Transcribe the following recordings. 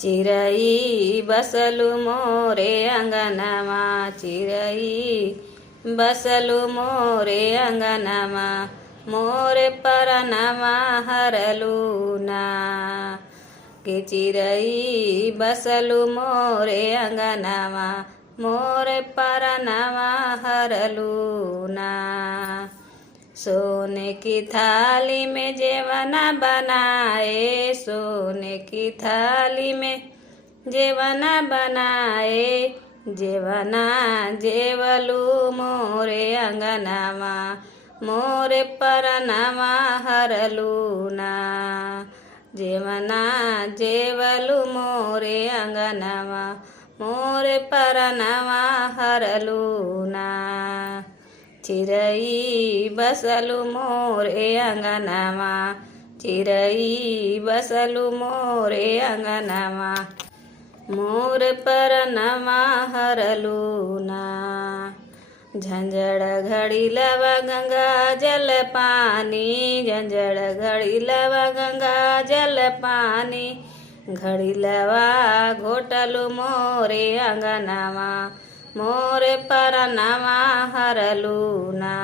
चिरई बसलु मोरे अंगनमा, चिरई बसलु मोरे अंगनमा, मोरे परनमा हरलु ना। के चिरई बसलु मोरे अंगनमा, मोरे परनमा हरलु ना। सोने की थाली में जेवना बनाए, सोने की थाली में जेवना बनाए, जेवना जेवलू मोरे अंगनमा, मोरे परनमा हरलू ना। जेवना जेवलू मोरे अंगनमा, मोरे परनमा हरलू ना। चिरई बसलु मोरे अंगनमा, चिरई बसलु मोरे अंगनमा, मोर परनमा हरलु ना। झंझड़ घड़ी लवा गंगा जल पानी, झंझड़ घड़ी लवा गंगा जल पानी, घड़ी लवा घोटलु मोरे अंगनमा, मोरे परनमा हरलु ना।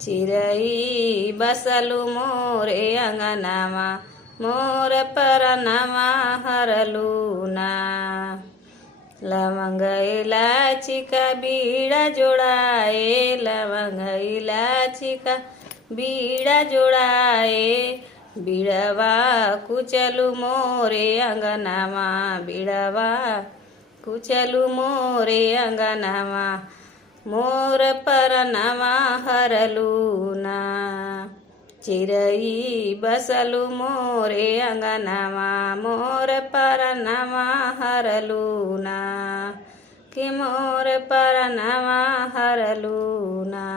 चिरई बसलु मोरे अंगनमा, मोर परनमा हरलु ना। लवंग इलायची का बीड़ा जोड़ाए, लवंग इलायची का बीड़ा जोड़ाए, बीड़वा कुचलु मोरे अंगनमा, बीड़वा कुचलु मोरे अंगनमा, मोर परनमा हरलु ना। चिरई बसलु मोरे अंगनमा, मोर परनमा हरलु ना। कि मोर परनमा हरलु ना।